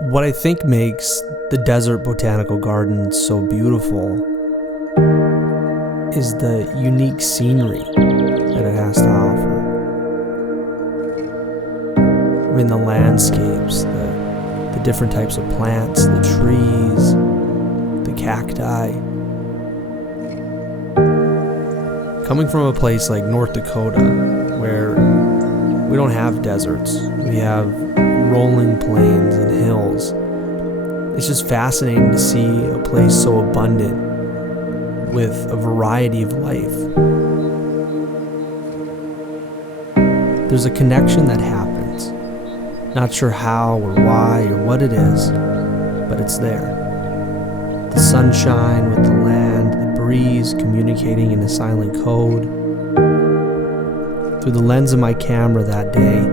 What I think makes the Desert Botanical Gardens so beautiful is the unique scenery that it has to offer. I mean, the landscapes, the different types of plants, the trees, the cacti. Coming from a place like North Dakota, where we don't have deserts, we have rolling plains and hills. It's just fascinating to see a place so abundant with a variety of life. There's a connection that happens. Not sure how or why or what it is, but it's there. The sunshine with the land, the breeze communicating in a silent code. Through the lens of my camera that day,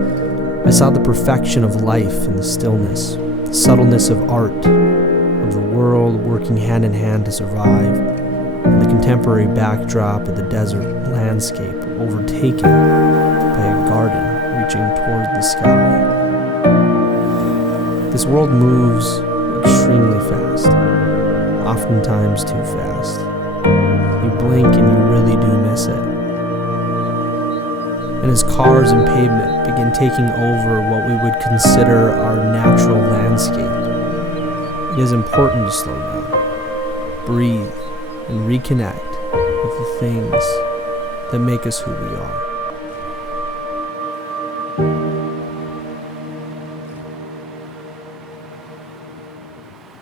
I saw the perfection of life in the stillness, the subtleness of art, of the world working hand in hand to survive, and the contemporary backdrop of the desert landscape overtaken by a garden reaching toward the sky. This world moves extremely fast, oftentimes too fast. You blink and you really do miss it. And as cars and pavement begin taking over what we would consider our natural landscape, it is important to slow down, breathe, and reconnect with the things that make us who we are.